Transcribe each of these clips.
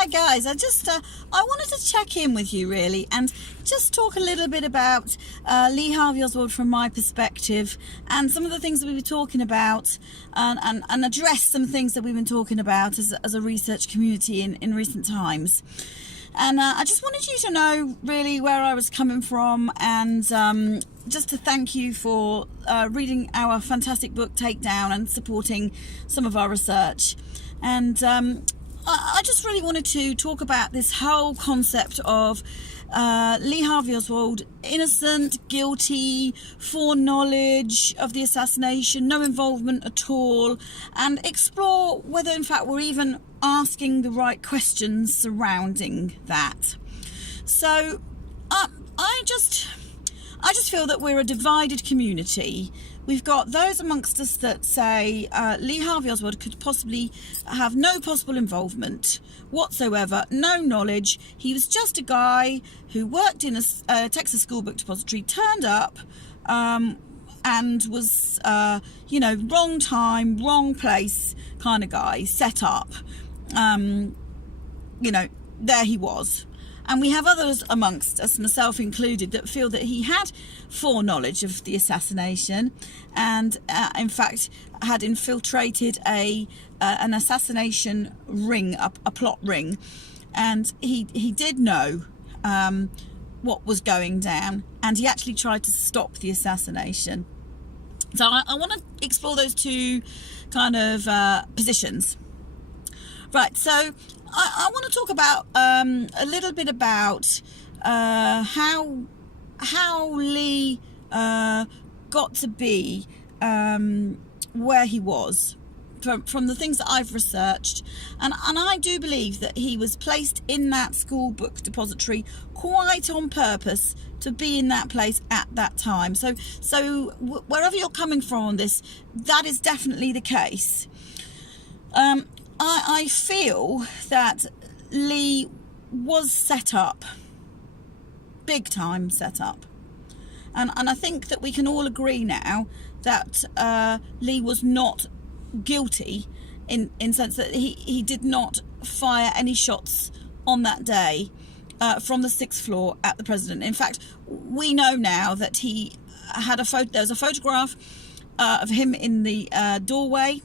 Hi guys, I wanted to check in with you really and just talk a little bit about Lee Harvey Oswald from my perspective and some of the things that we were talking about and address some things that we've been talking about as a research community in recent times. And I just wanted you to know really where I was coming from, and just to thank you for reading our fantastic book Takedown and supporting some of our research. And I just really wanted to talk about this whole concept of Lee Harvey Oswald, innocent, guilty, foreknowledge of the assassination, no involvement at all, and explore whether in fact we're even asking the right questions surrounding that. So I just feel that we're a divided community. We've got those amongst us that say Lee Harvey Oswald could possibly have no possible involvement whatsoever, no knowledge. He was just a guy who worked in a Texas school book depository, turned up and was, wrong time, wrong place kind of guy, set up. There he was. And we have others amongst us, myself included, that feel that he had foreknowledge of the assassination and, in fact, had infiltrated an assassination ring, a plot ring. And he did know what was going down, and he actually tried to stop the assassination. So I want to explore those two kind of positions. Right, so I want to talk about a little bit about how Lee got to be where he was from the things that I've researched, and I do believe that he was placed in that school book depository quite on purpose to be in that place at that time. So wherever you're coming from on this, that is definitely the case. I feel that Lee was set up, big time set up. And I think that we can all agree now that Lee was not guilty in sense that he did not fire any shots on that day from the 6th floor at the president. In fact, we know now that he had there was a photograph of him in the doorway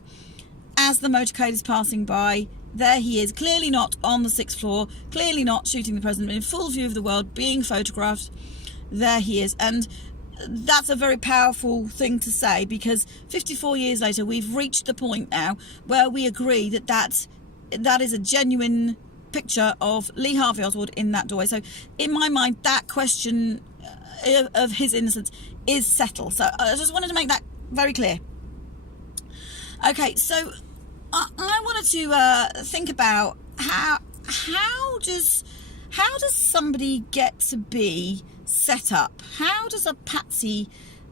as the motorcade is passing by. There he is, clearly not on the 6th floor, clearly not shooting the president, in full view of the world, being photographed. There he is. And that's a very powerful thing to say, because 54 years later, we've reached the point now where we agree that is a genuine picture of Lee Harvey Oswald in that doorway. So in my mind, that question of his innocence is settled. So I just wanted to make that very clear. Okay, so I wanted to think about how does somebody get to be set up? How does a patsy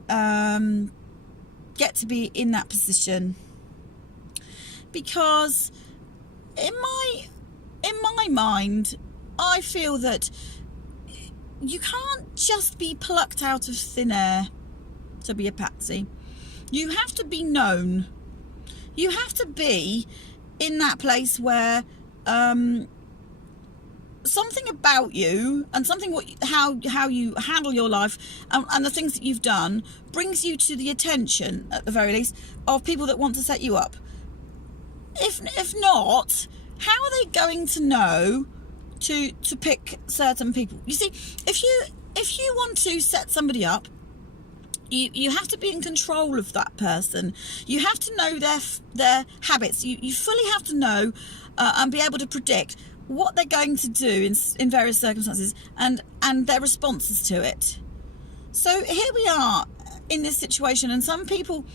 get to be in that position? Because in my mind, I feel that you can't just be plucked out of thin air to be a patsy. You have to be known. You have to be in that place where something about you and something how you handle your life and the things that you've done brings you to the attention, at the very least, of people that want to set you up. If not, how are they going to know to pick certain people? You see, if you want to set somebody up, you have to be in control of that person. You have to know their habits. You fully have to know and be able to predict what they're going to do in various circumstances and their responses to it. So here we are in this situation, and some people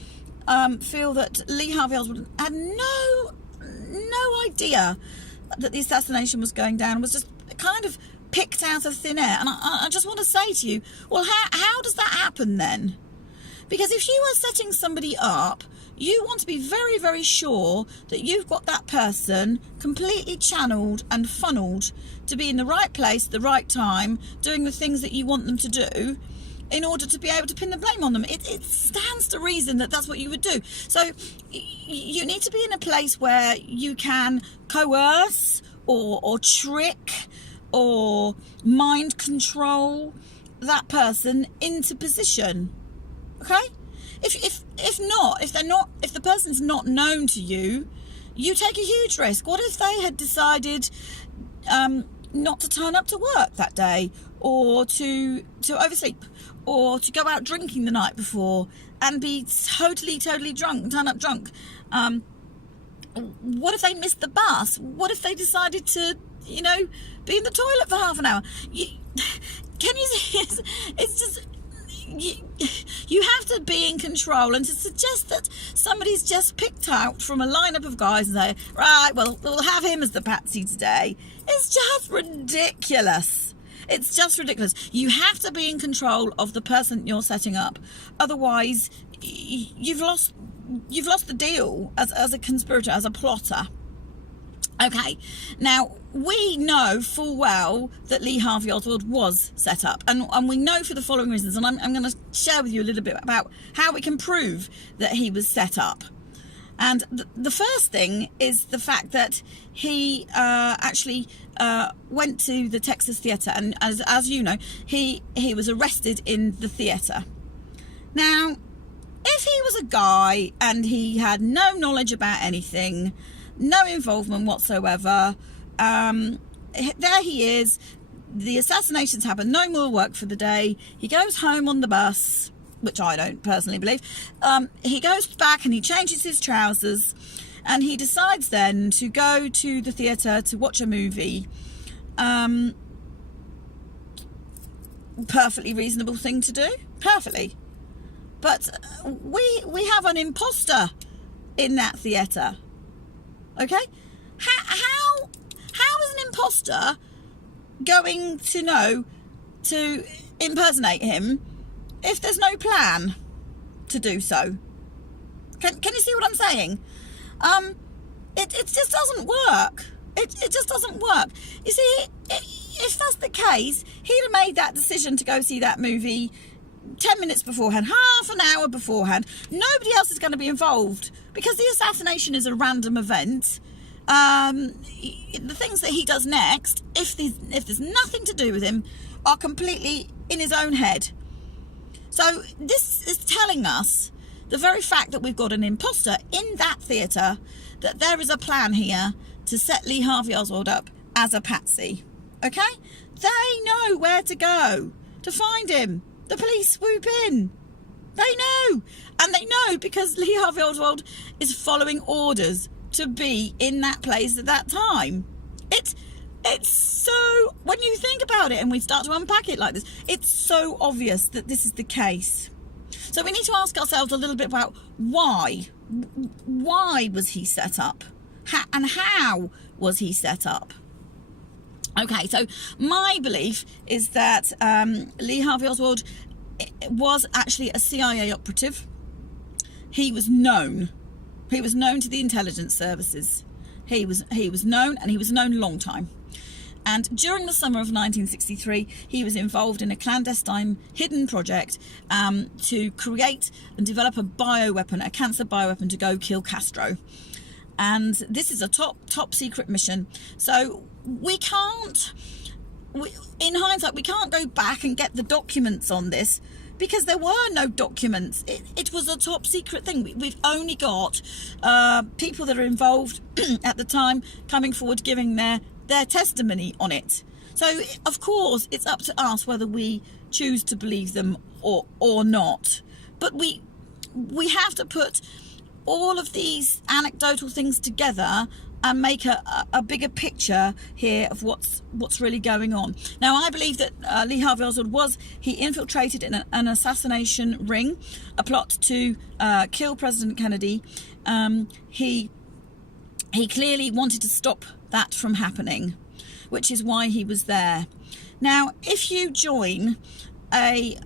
feel that Lee Harvey Oswald had no idea that the assassination was going down, was just kind of picked out of thin air. And I just want to say to you, well, how does that happen then? Because if you are setting somebody up, you want to be very, very sure that you've got that person completely channeled and funneled to be in the right place, the right time, doing the things that you want them to do in order to be able to pin the blame on them. It stands to reason that that's what you would do. So you need to be in a place where you can coerce or trick or mind control that person into position. Okay? If the person's not known to you, you take a huge risk. What if they had decided not to turn up to work that day, or to oversleep, or to go out drinking the night before and be totally drunk, turn up drunk? What if they missed the bus? What if they decided to, be in the toilet for half an hour? Can you see? It's just, you have to be in control, and to suggest that somebody's just picked out from a lineup of guys and say, right, well, we'll have him as the patsy today, it's just ridiculous. It's just ridiculous. You have to be in control of the person you're setting up. Otherwise, you've lost the deal as a conspirator, as a plotter. Okay, now we know full well that Lee Harvey Oswald was set up, and we know for the following reasons, and I'm going to share with you a little bit about how we can prove that he was set up. And the first thing is the fact that he actually went to the Texas Theatre, and as you know, he was arrested in the theatre. Now, if he was a guy and he had no knowledge about anything, no involvement whatsoever, there he is, the assassinations happen, no more work for the day, he goes home on the bus, which I don't personally believe, he goes back and he changes his trousers, and he decides then to go to the theatre to watch a movie. Perfectly reasonable thing to do, perfectly. But we have an imposter in that theatre. Okay? How is an imposter going to know to impersonate him if there's no plan to do so? Can you see what I'm saying? It just doesn't work. It just doesn't work. You see, if that's the case, he'd have made that decision to go see that movie 10 minutes beforehand, half an hour beforehand. Nobody else is going to be involved, because the assassination is a random event. The things that he does next, if there's nothing to do with him, are completely in his own head. So this is telling us, the very fact that we've got an imposter in that theatre, that there is a plan here to set Lee Harvey Oswald up as a patsy. Okay? They know where to go to find him. The police swoop in. They know. And they know because Lee Harvey Oswald is following orders to be in that place at that time. It's so, when you think about it and we start to unpack it like this, it's so obvious that this is the case. So we need to ask ourselves a little bit about why. Why was he set up? How was he set up? Okay, so my belief is that Lee Harvey Oswald was actually a CIA operative. He was known. He was known to the intelligence services. He was known, and he was known a long time. And during the summer of 1963, he was involved in a clandestine hidden project to create and develop a bioweapon, a cancer bioweapon, to go kill Castro. And this is a top secret mission. So in hindsight, we can't go back and get the documents on this, because there were no documents. It was a top secret thing. We've only got people that are involved at the time coming forward, giving their testimony on it. So of course it's up to us whether we choose to believe them or not. But we have to put all of these anecdotal things together and make a bigger picture here of what's really going on. Now, I believe that Lee Harvey Oswald he infiltrated in an assassination ring, a plot to kill President Kennedy. He clearly wanted to stop that from happening, which is why he was there. Now, if you join a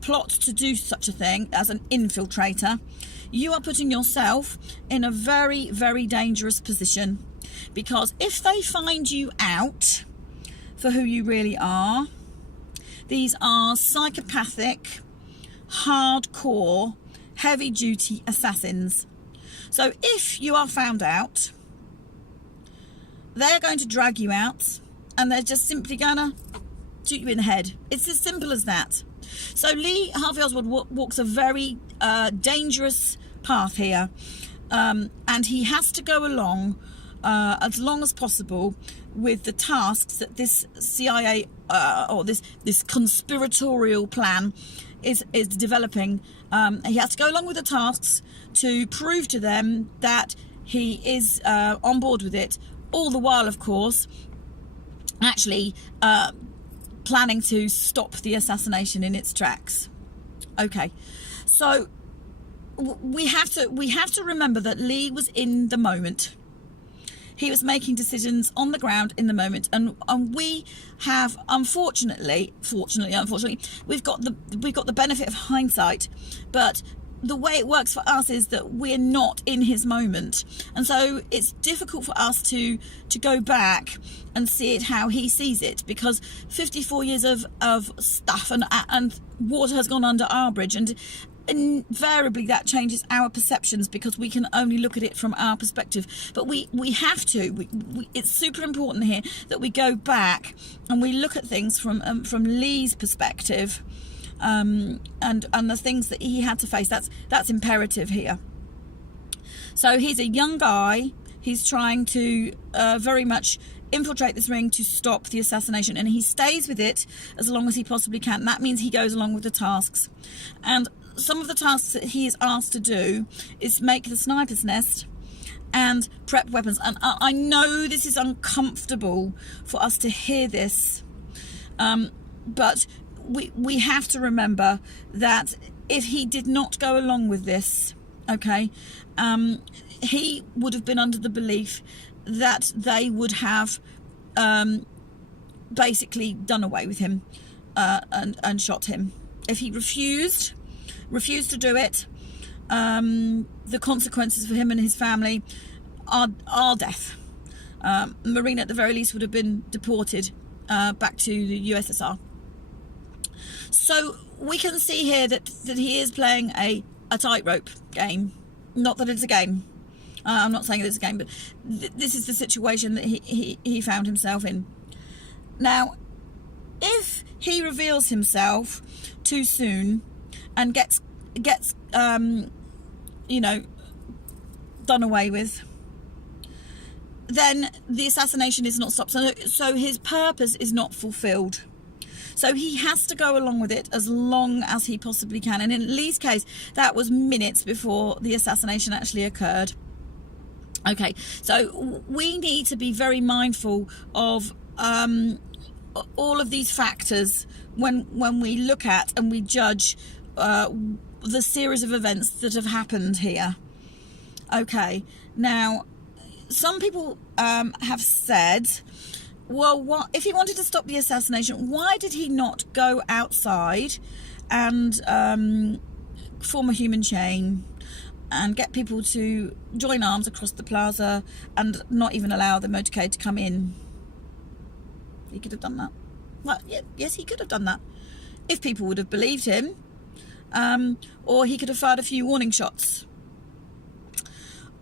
plot to do such a thing as an infiltrator, you are putting yourself in a very, very dangerous position, because if they find you out for who you really are, these are psychopathic, hardcore, heavy-duty assassins. So if you are found out, they're going to drag you out, and they're just simply gonna shoot you in the head. It's as simple as that. So Lee Harvey Oswald walks a very dangerous path here, and he has to go along as long as possible with the tasks that this CIA or this conspiratorial plan is developing. He has to go along with the tasks to prove to them that he is on board with it, all the while, of course, actually planning to stop the assassination in its tracks. Okay, so we have to remember that Lee was in the moment. He was making decisions on the ground in the moment, and we have unfortunately, we've got the benefit of hindsight, but the way it works for us is that we're not in his moment, and so it's difficult for us to go back and see it how he sees it, because 54 years of stuff and water has gone under our bridge, and invariably that changes our perceptions because we can only look at it from our perspective. But we have to, it's super important here that we go back and we look at things from Lee's perspective, and the things that he had to face. That's imperative here. So he's a young guy. He's trying to very much infiltrate this ring to stop the assassination, and he stays with it as long as he possibly can. That means he goes along with the tasks, and some of the tasks that he is asked to do is make the sniper's nest and prep weapons. And I know this is uncomfortable for us to hear this, but we have to remember that if he did not go along with this, okay, he would have been under the belief that they would have basically done away with him and shot him. If he refused to do it, the consequences for him and his family are death. Marina at the very least would have been deported back to the USSR. So we can see here that he is playing a tightrope game. Not that it's a game. I'm not saying that it's a game, but this is the situation that he found himself in. Now, if he reveals himself too soon and gets you know, done away with, then the assassination is not stopped. So his purpose is not fulfilled. So he has to go along with it as long as he possibly can. And in Lee's case, that was minutes before the assassination actually occurred. Okay, so we need to be very mindful of all of these factors when we look at and we judge the series of events that have happened here. Okay, now some people have said, well, what if he wanted to stop the assassination, why did he not go outside and form a human chain and get people to join arms across the plaza and not even allow the motorcade to come in? He could have done that. Well, yeah, yes, he could have done that if people would have believed him, or he could have fired a few warning shots,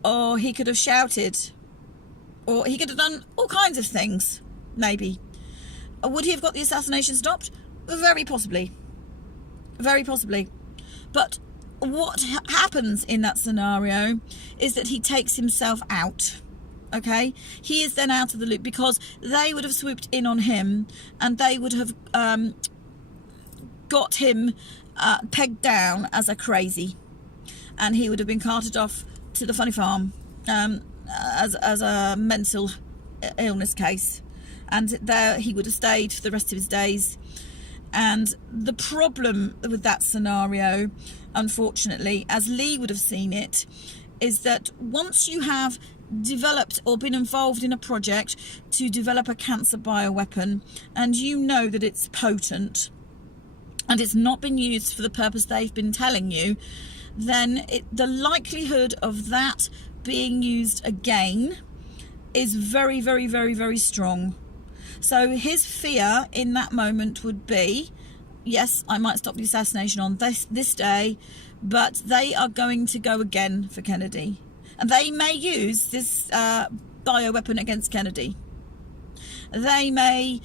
or he could have shouted, or he could have done all kinds of things. Maybe. Would he have got the assassination stopped? Very possibly. Very possibly. But what happens in that scenario is that he takes himself out. Okay? He is then out of the loop because they would have swooped in on him and they would have got him pegged down as a crazy. And he would have been carted off to the funny farm as a mental illness case. And there he would have stayed for the rest of his days. And the problem with that scenario, unfortunately, as Lee would have seen it, is that once you have developed or been involved in a project to develop a cancer bioweapon, and you know that it's potent and it's not been used for the purpose they've been telling you, then the likelihood of that being used again is very, very, very, very strong. So his fear in that moment would be, yes, I might stop the assassination on this day, but they are going to go again for Kennedy. And they may use this bioweapon against Kennedy. They may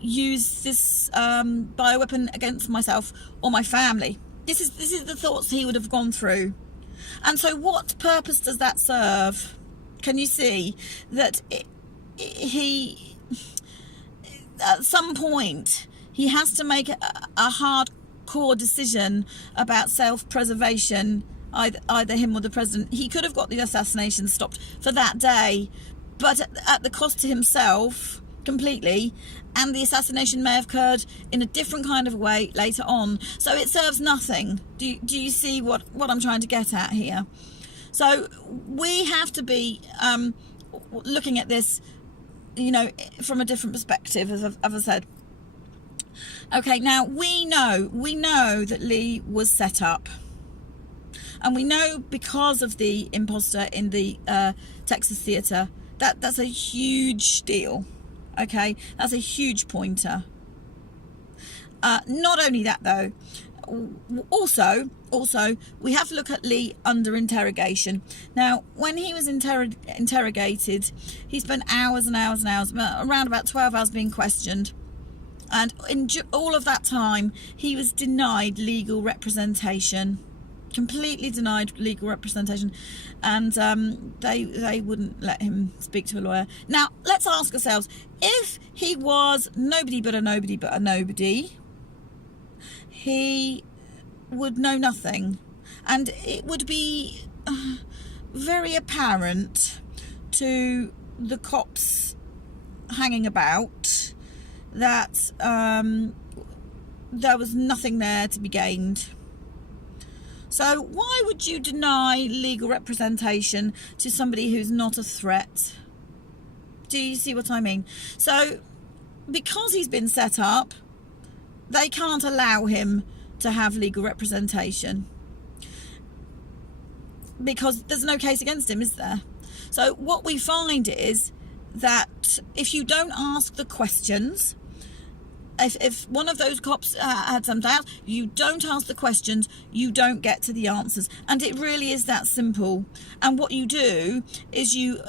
use this bioweapon against myself or my family. This is the thoughts he would have gone through. And so what purpose does that serve? Can you see that he, at some point, he has to make a hardcore decision about self-preservation, either him or the president. He could have got the assassination stopped for that day, but at the cost to himself completely, and the assassination may have occurred in a different kind of way later on. So it serves nothing. Do you see what I'm trying to get at here? So we have to be looking at this, you know, from a different perspective, as I said. Okay, now we know that Lee was set up. And we know, because of the imposter in the Texas theatre, that's a huge deal. Okay, that's a huge pointer. Not only that, though, also we have to look at Lee under interrogation. Now, when he was interrogated, he spent hours and hours and hours, around about 12 hours, being questioned. And in all of that time, he was denied legal representation. Completely denied legal representation, and they wouldn't let him speak to a lawyer. Now, let's ask ourselves, if he was nobody but a nobody, he would know nothing, and it would be very apparent to the cops hanging about that there was nothing there to be gained. So why would you deny legal representation to somebody who's not a threat? Do you see what I mean? So because he's been set up, they can't allow him to have legal representation, because there's no case against him, is there? So what we find is that if you don't ask the questions, if one of those cops had some doubt, you don't ask the questions, you don't get to the answers. And it really is that simple. And what you do is you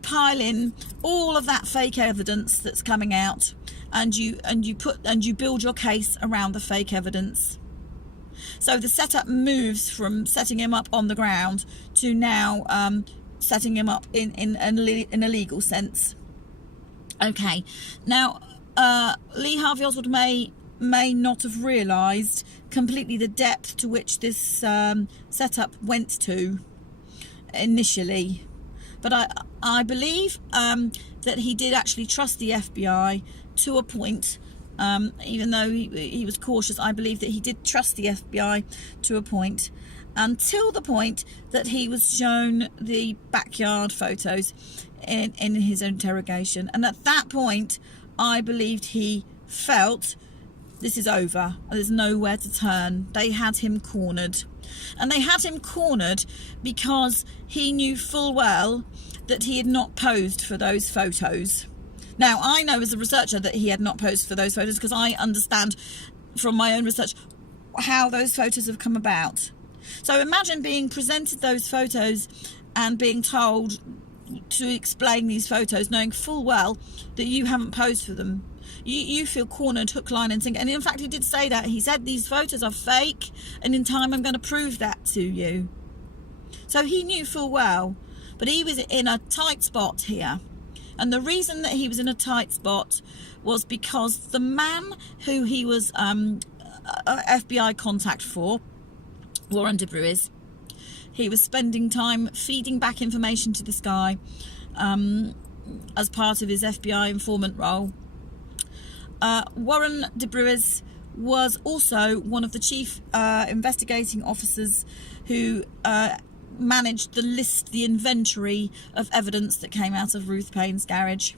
pile in all of that fake evidence that's coming out, and you build your case around the fake evidence. So the setup moves from setting him up on the ground to now setting him up in a legal sense. Okay, now Lee Harvey Oswald may not have realised completely the depth to which this setup went to initially, but I believe that he did actually trust the FBI to a point. Even though he was cautious, I believe that he did trust the FBI to a point, until the point that he was shown the backyard photos in his interrogation. And at that point, I believed he felt, this is over, there's nowhere to turn. They had him cornered. And they had him cornered because he knew full well that he had not posed for those photos. Now, I know as a researcher that he had not posed for those photos, because I understand from my own research how those photos have come about. So imagine being presented those photos and being told to explain these photos, knowing full well that you haven't posed for them. You feel cornered, hook, line and sinker. And in fact, he did say that. He said, these photos are fake, and in time I'm going to prove that to you. So he knew full well, but he was in a tight spot here. And the reason that he was in a tight spot was because the man who he was FBI contact for, Warren DeBruis, he was spending time feeding back information to this guy as part of his FBI informant role. Warren DeBruis was also one of the chief investigating officers who managed the inventory of evidence that came out of Ruth Payne's garage,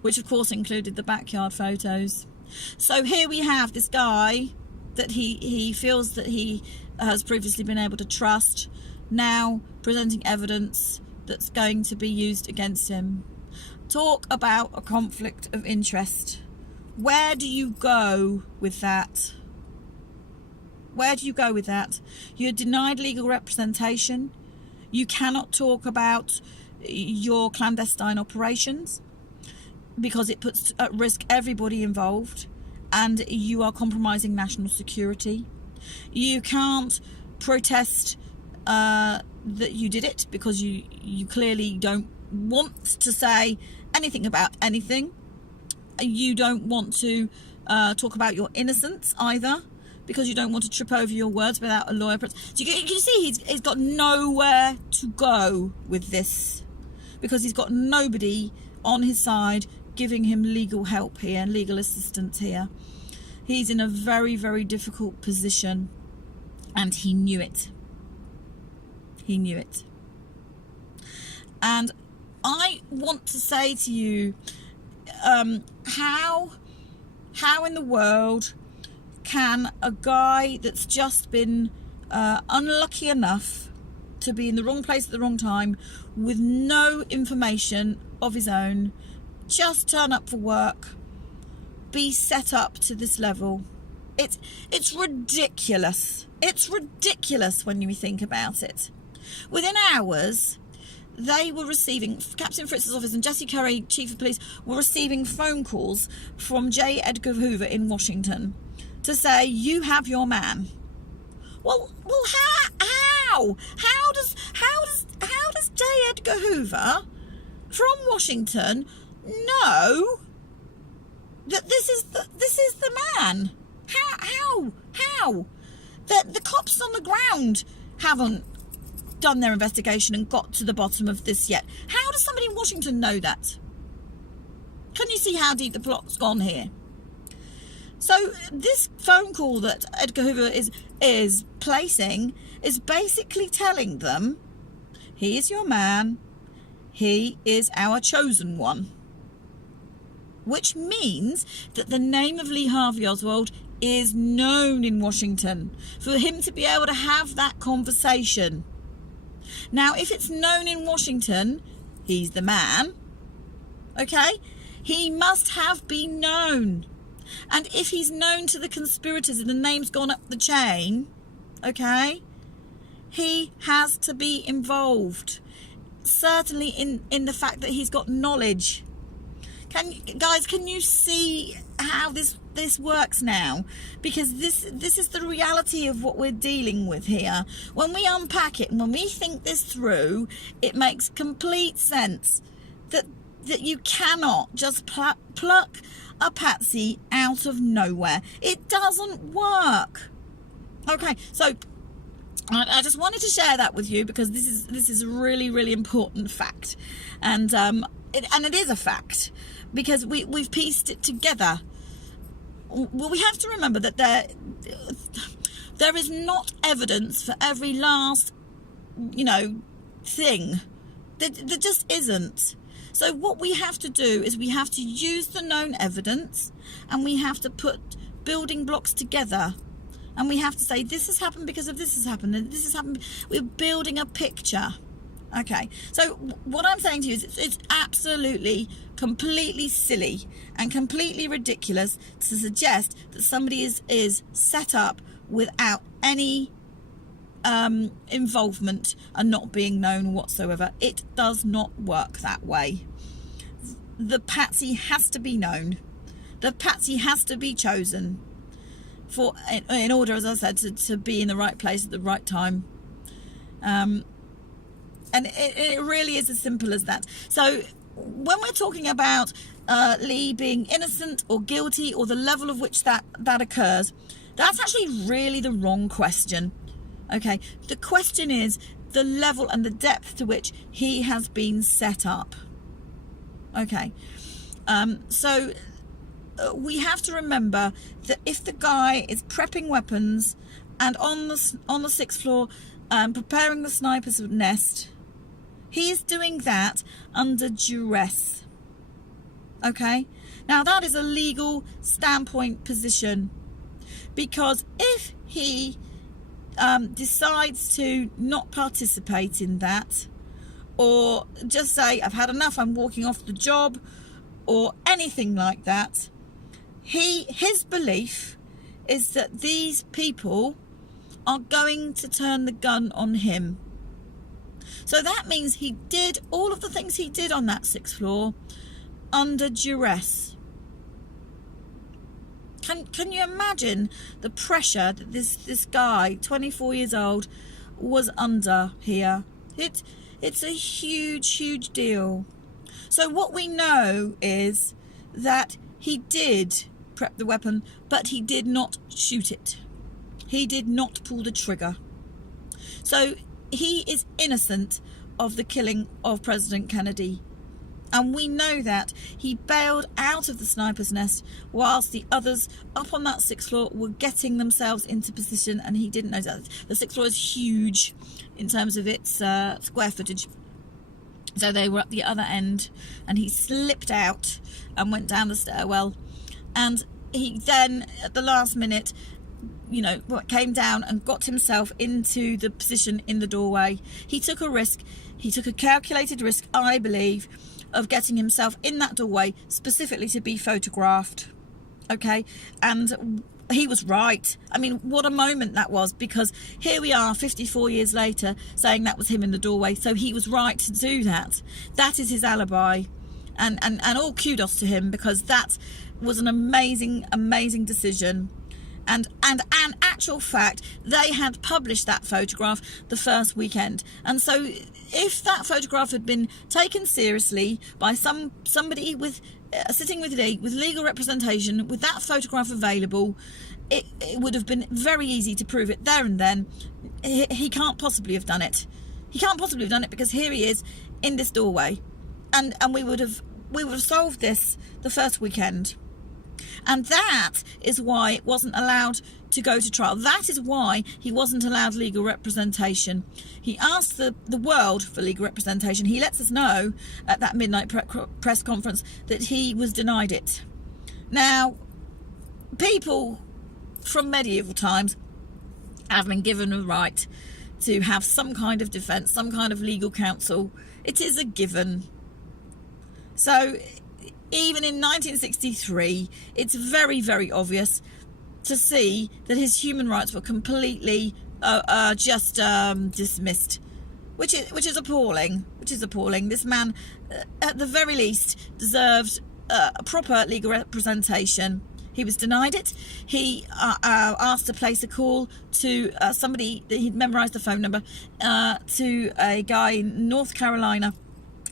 which of course included the backyard photos. So here we have this guy that he feels that he has previously been able to trust, now presenting evidence that's going to be used against him. Talk about a conflict of interest. Where do you go with that? Where do you go with that? You're denied legal representation. You cannot talk about your clandestine operations. because it puts at risk everybody involved, and you are compromising national security. You can't protest that you did it, because you clearly don't want to say anything about anything. You don't want to talk about your innocence either, because you don't want to trip over your words without a lawyer. So you can see he's got nowhere to go with this, because he's got nobody on his side giving him legal help here, legal assistance here. He's in a very, very difficult position, and he knew it. He knew it. And I want to say to you, how in the world can a guy that's just been unlucky enough to be in the wrong place at the wrong time, with no information of his own, just turn up for work, be set up to this level? It's ridiculous. It's ridiculous when you think about it. Within hours, they were receiving, Captain Fritz's office and Jesse Curry, Chief of Police, were receiving phone calls from J. Edgar Hoover in Washington to say, you have your man. Well, how? How does J. Edgar Hoover from Washington know that this is the man? How? The cops on the ground haven't done their investigation and got to the bottom of this yet. How does somebody in Washington know that? Can you see how deep the plot's gone here? So this phone call that Edgar Hoover is placing is basically telling them, he is your man, he is our chosen one. Which means that the name of Lee Harvey Oswald is known in Washington, for him to be able to have that conversation. Now, if it's known in Washington, he's the man, okay? He must have been known. And if he's known to the conspirators and the name's gone up the chain, okay, he has to be involved. Certainly in the fact that he's got knowledge. Can you see how this works now? Because this is the reality of what we're dealing with here. When we unpack it and when we think this through, it makes complete sense that you cannot just pluck a patsy out of nowhere. It doesn't work. Okay, so I just wanted to share that with you, because this is a really, really important fact, and it is a fact, because we've pieced it together. Well, we have to remember that there is not evidence for every last, thing. There just isn't. So what we have to do is we have to use the known evidence, and we have to put building blocks together, and we have to say, this has happened because of this has happened, and this has happened. We're building a picture. Okay, so what I'm saying to you is it's absolutely, completely silly and completely ridiculous to suggest that somebody is set up without any involvement and not being known whatsoever. It does not work that way. The patsy has to be known. The patsy has to be chosen in order, as I said, to be in the right place at the right time. And it really is as simple as that. So when we're talking about Lee being innocent or guilty, or the level of which that occurs, that's actually really the wrong question. Okay, the question is the level and the depth to which he has been set up. Okay, so we have to remember that if the guy is prepping weapons and on the sixth floor preparing the sniper's nest, he is doing that under duress. Okay, now that is a legal standpoint position, because if he decides to not participate in that, or just say, I've had enough, I'm walking off the job, or anything like that, his belief is that these people are going to turn the gun on him. So that means he did all of the things he did on that sixth floor under duress. Can you imagine the pressure that this guy, 24 years old, was under here? It's a huge deal. So what we know is that he did prep the weapon, but he did not shoot it. He did not pull the trigger. So he is innocent of the killing of President Kennedy. And we know that he bailed out of the sniper's nest whilst the others up on that 6th floor were getting themselves into position, and he didn't know that. The 6th floor is huge in terms of its square footage. So they were at the other end, and he slipped out and went down the stairwell. And he then, at the last minute, you know, came down and got himself into the position in the doorway. He took a risk. He took a calculated risk, I believe, of getting himself in that doorway specifically to be photographed. Okay, and he was right. I mean, what a moment that was, because here we are 54 years later saying that was him in the doorway. So he was right to do that. That is his alibi, and all kudos to him, because that was an amazing decision. And actual fact, they had published that photograph the first weekend. And so if that photograph had been taken seriously by somebody with sitting with legal representation, with that photograph available, it would have been very easy to prove it there and then. He can't possibly have done it. He can't possibly have done it, because here he is in this doorway, and we would have solved this the first weekend. And that is why it wasn't allowed to go to trial. That is why he wasn't allowed legal representation. He asked the world for legal representation. He lets us know at that midnight press conference that he was denied it. Now, people from medieval times have been given a right to have some kind of defence, some kind of legal counsel. It is a given. So even in 1963, it's very obvious to see that his human rights were completely just dismissed, which is appalling. This man, at the very least, deserved a proper legal representation. He was denied it. He asked to place a call to somebody that he'd memorised the phone number, to a guy in North Carolina,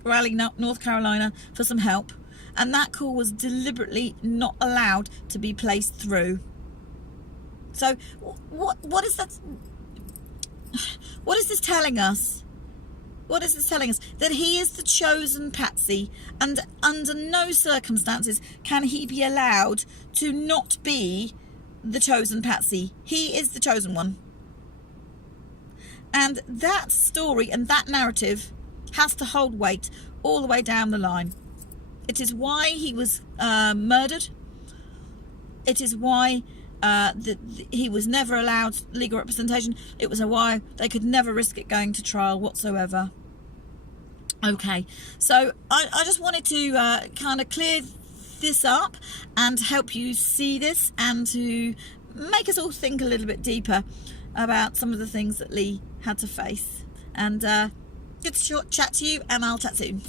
Raleigh, North Carolina, for some help. And that call was deliberately not allowed to be placed through. So what is that? What is this telling us? What is this telling us? That he is the chosen patsy, and under no circumstances can he be allowed to not be the chosen patsy. He is the chosen one. And that story and that narrative has to hold weight all the way down the line. It is why he was murdered. It is why he was never allowed legal representation. It was why they could never risk it going to trial whatsoever. Okay, so I just wanted to kind of clear this up and help you see this, and to make us all think a little bit deeper about some of the things that Lee had to face. And good to chat to you, and I'll chat soon.